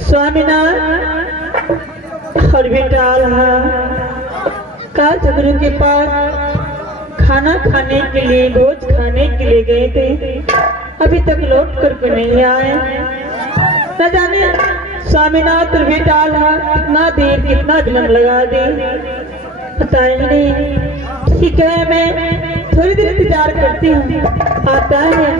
स्वामीनाथ और बेटा का गुरु के पास खाना खाने के लिए भोज खाने के लिए गए थे, अभी तक लौट कर नहीं आए। न जाने स्वामीनाथ और बेटा कितना देर कितना दिन लगा दे, पता ही नहीं। ठीक है, मैं थोड़ी देर इंतजार करती हूँ, आता है।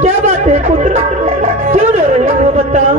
क्या बात है पुत्र, क्यों रो रहे हो बताओ।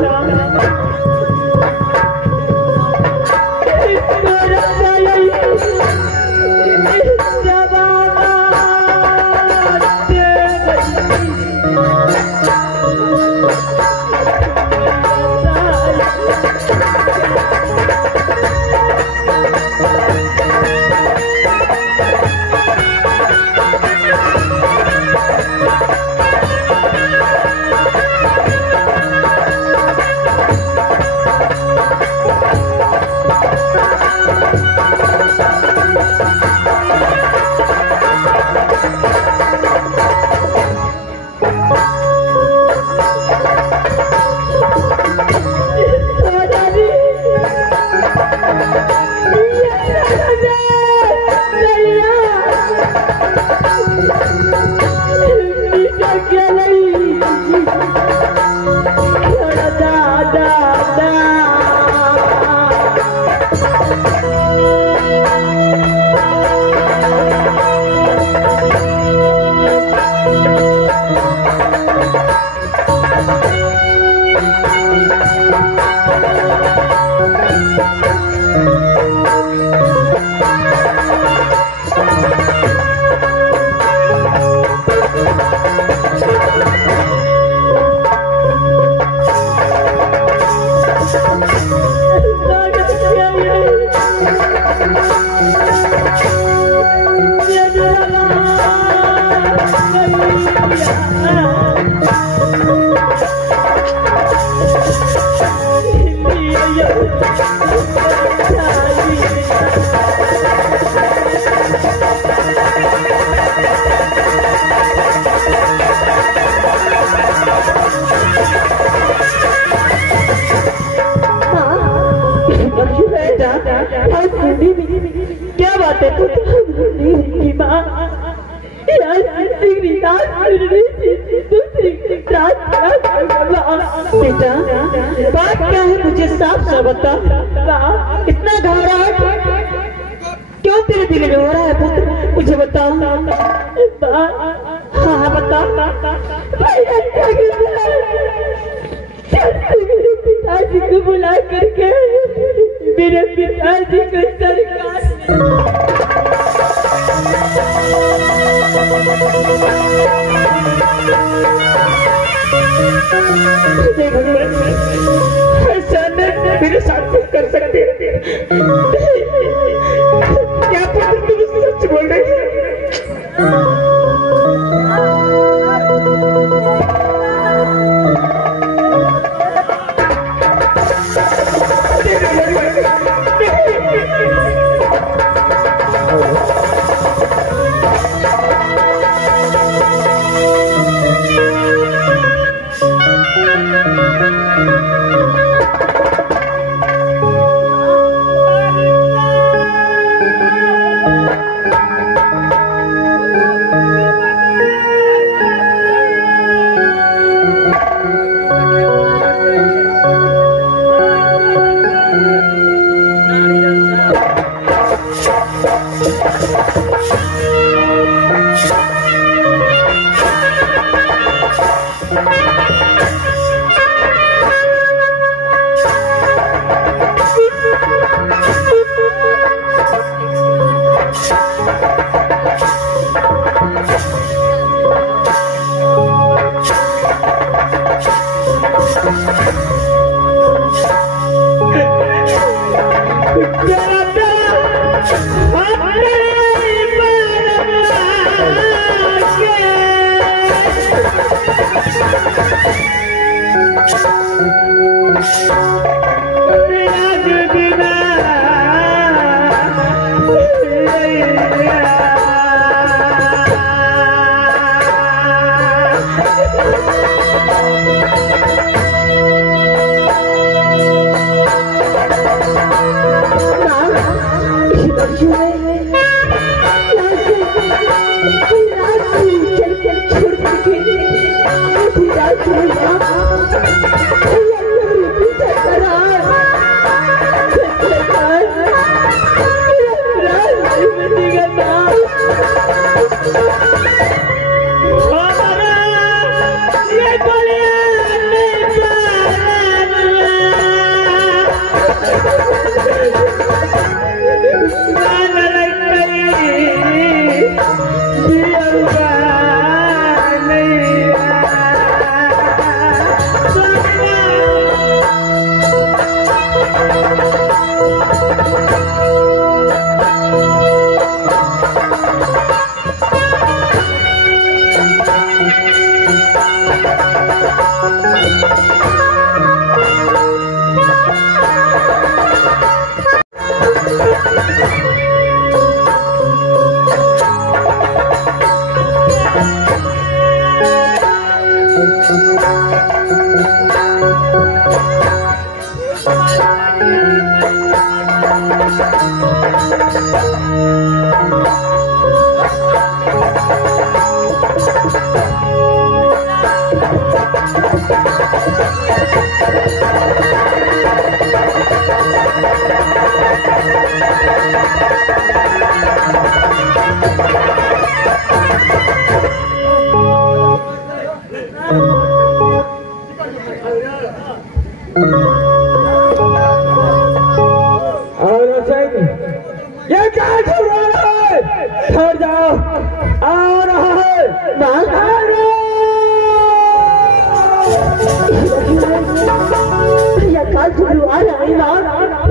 क्या बात है बेटा, बात क्या है मुझे साफ साफ बता। इतना घबराहट क्यों तेरे दिल में हो रहा है पुत्र, मुझे बताओ। हाँ बता। मेरे पिताजी को बुला करके मेरे पिताजी को सरकार ऐसा मेरे साथ तुम कर सकते क्या तुम सच बोल रहे हो?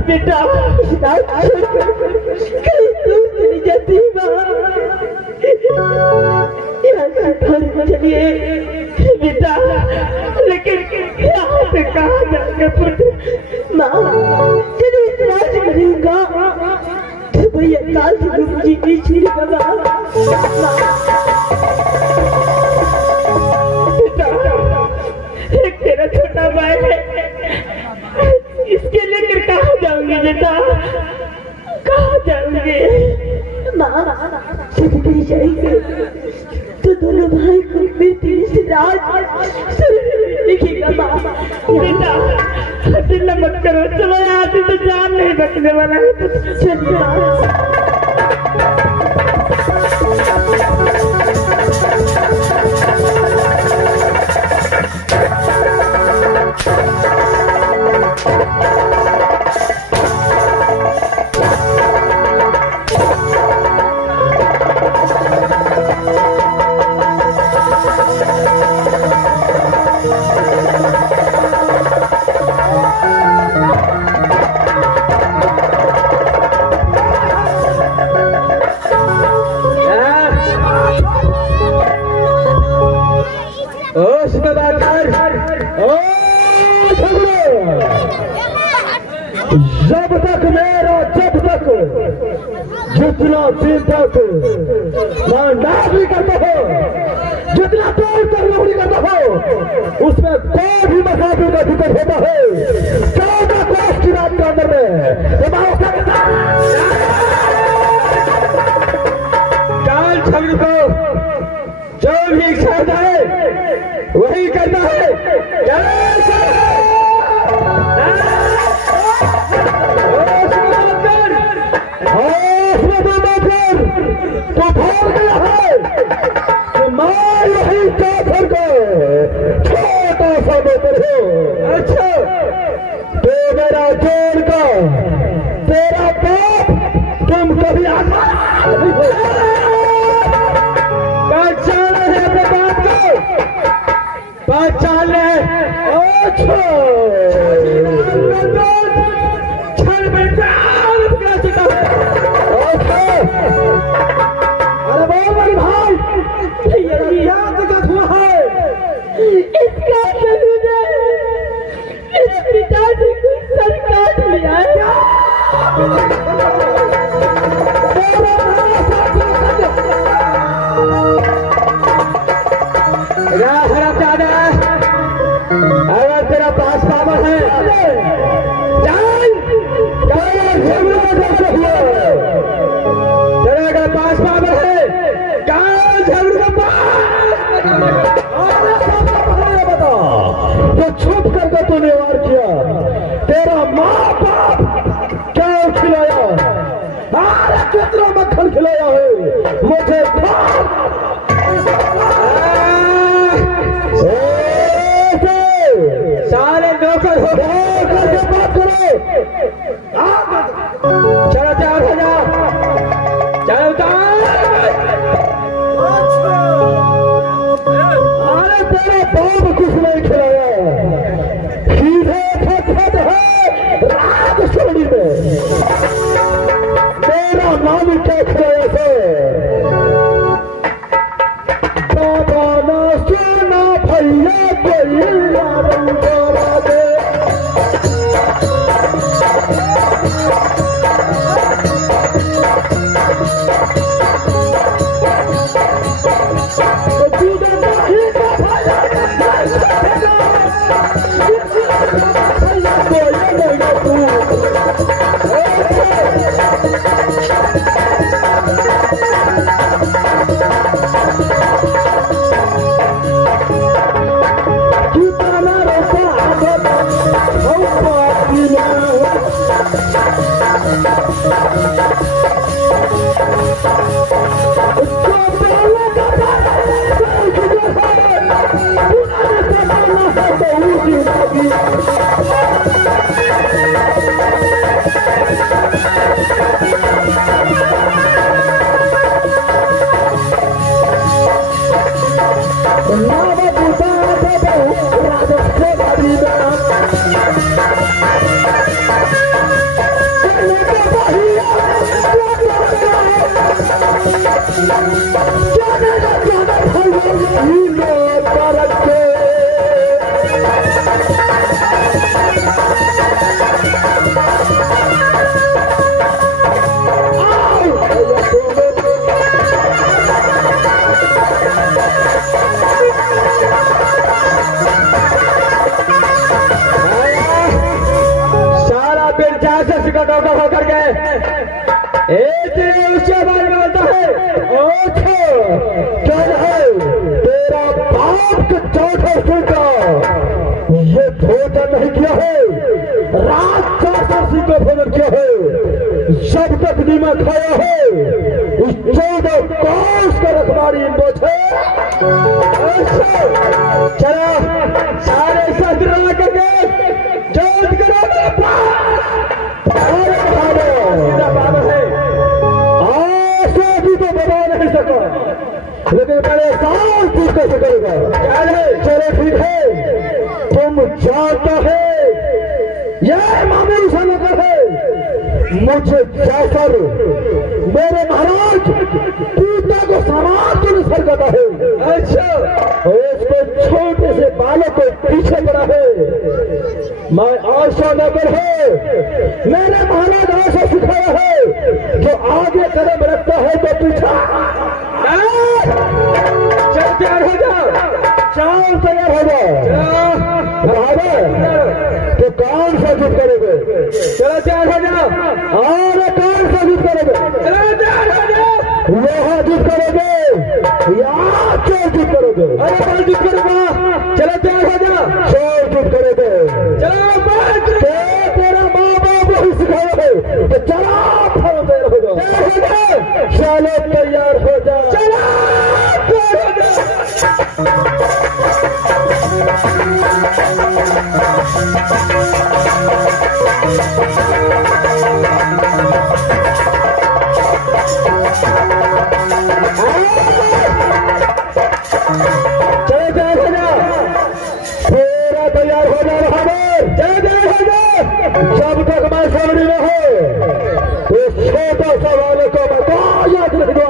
बेटा कहीं दूर चली जाती चलिए बेटा, लेकिन यहाँ से कहाँ जाएंगे पुत्र? माँ चलो इतराज करूंगा तो भैया काल से मुझे नहीं छीनेगा। बेटा एक तेरा छोटा भाई है, इसके लेकर कहाँ जाओगे बेटा, कहाँ जाओगे? माँ जब भी जाएंगे तो दोनों भाई को बेटी से राज लिखेगा। माँ बेटा चिल्ला मत करो, चलो यहाँ से तो जान नहीं बचने वाला है, तो चलिए। जब तक मेरा जब तक जितना दिन तक मैं नाच नहीं करता हो, जितना तोड़ कर नौकरी करता हो, उसमें कोई भी मसाफिर का जिक्र होता है 14 कोस की रात के अंदर में चाल छगड़ को जो भी इच्छा है वही करना है। तो भाग गया है कि मैं यही काफिर को छोटा सा नौकर हूँ। अच्छा तो मेरा जोड़ का तेरा बाप तुम कभी पहचान है अपने बाप को, पहचान है। अच्छा छल में अगर तेरा पास पावर है तेरा अगर पास पावर है बता तो छुप करके तूने वार किया। तेरा माँ बाप क्या खिलाया, कितना मक्खन खिलाया है मुझे सारे नौकर हो करके बात करो। चलो 4000 चलो अरे तेरा बाप कुछ नहीं खिलाया, सीधे खत है रात सोनी में मेरा नाम क्या खिलाया थे। बाबा ना सुना भैया कोई होकर गए उसके बारे में बोलता है क्या है तेरा बाप का चौथा सूखा ये भोजन नहीं किया है, रात 4 को भोजन किया है, जब तक नीमक खाया है उस 14 कोस का रखवारी बोझे। चलो सारे शस्त्र ला करके जोत करो तो बता नहीं सका, लेकिन बड़े साल पूछ कैसे करेगा। चलो ठीक है तुम जानता है यह मामूली सा नगर है, मुझे जाकर मेरे महाराज पिता को समाज को निसर करता है। अच्छा उसको छोड़ वालों को पीछे पड़ा है। मैं आशा नगर है, मेरे महाराज आशा सिखाया है, जो आगे कदम रखता है तो पीछा। चल तैयार हो जाओ, चाल तैयार हो जाओ। तो कौन सा युद्ध करोगे? चलो तैयार हो जाओ। और कौन सा युद्ध करोगे? चलो तैयार हो जाओ। लोहा युद्ध करोगे या चोर युद्ध करोगे? अरे बल युद्ध करोगे। चलो तैयार हो जाओ। चोर युद्ध करोगे। चलो तेरा माँ बाप वही सिखाया है तो चलो तैयार हो जाओ। चलो तैयार हो जाओ। चलो तैयार हो जाओ। चलो तैयार हो जाओ। पूरा तैयार हो जाओ बहादुर। चलो तैयार हो जाओ। जब तक मैं सामने में हूँ तो छोटा सा वाले को मैं याद रख दो।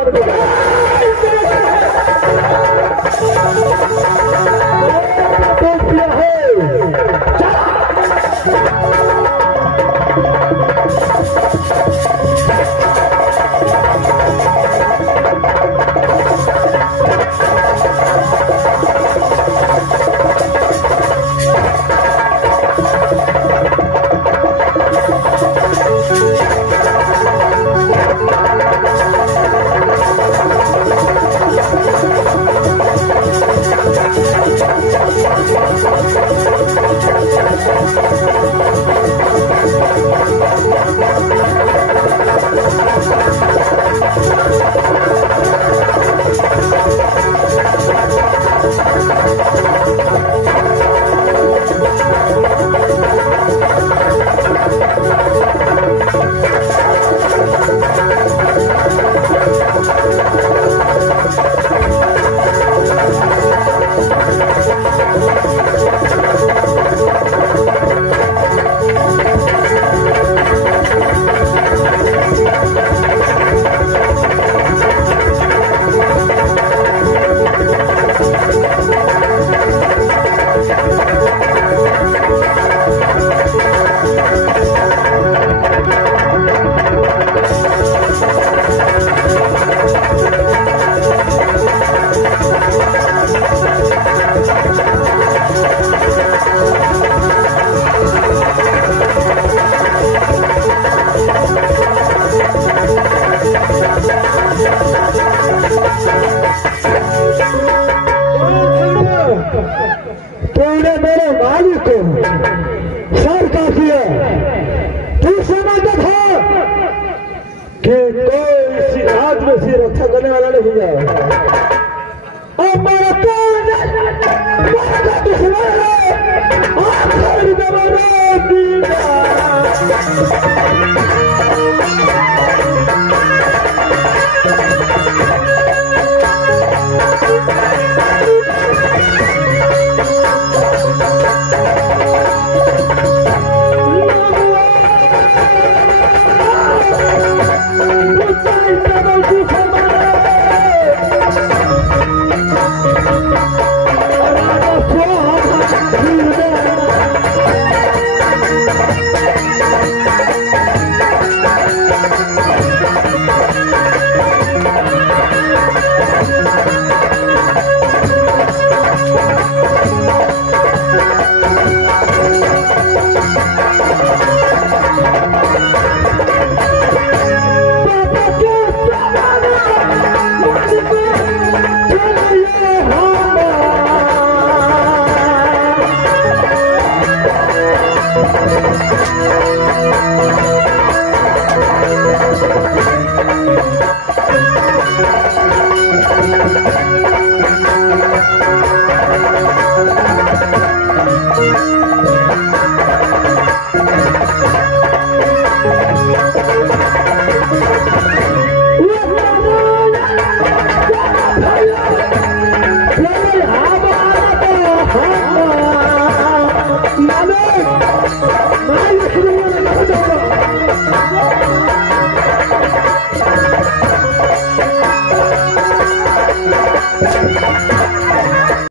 तूने मेरे मालिक को सर का किया। तू समझता था कि कोई इसी राज में से रक्षा करने वाला नहीं है। और मेरा कौन है दुश्मन है। आखिर जमाना